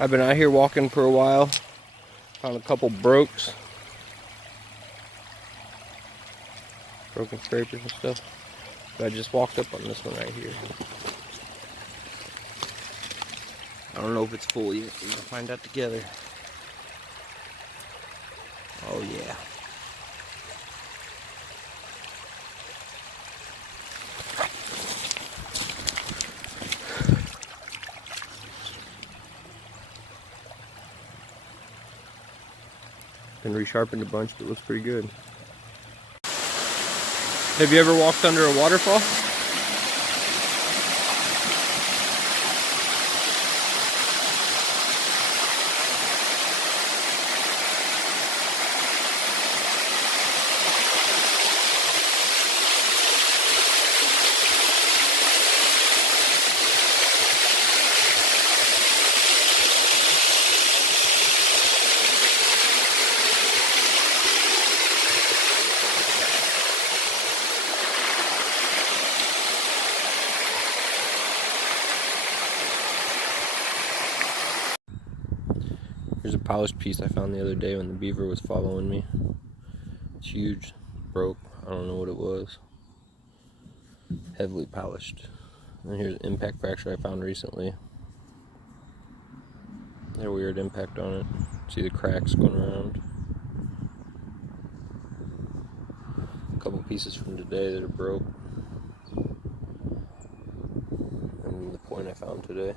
I've been out here walking for a while. Found a couple brokes. Broken scrapers and stuff. But I just walked up on this one right here. I don't know if it's full yet. We're gonna find out together. Oh yeah. Been resharpened a bunch, but it looks pretty good. Have you ever walked under a waterfall? Here's a polished piece I found the other day when the beaver was following me. It's huge, broke, I don't know what it was. Heavily polished. And here's an impact fracture I found recently. Had a weird impact on it. See the cracks going around. A couple pieces from today that are broke. And the point I found today.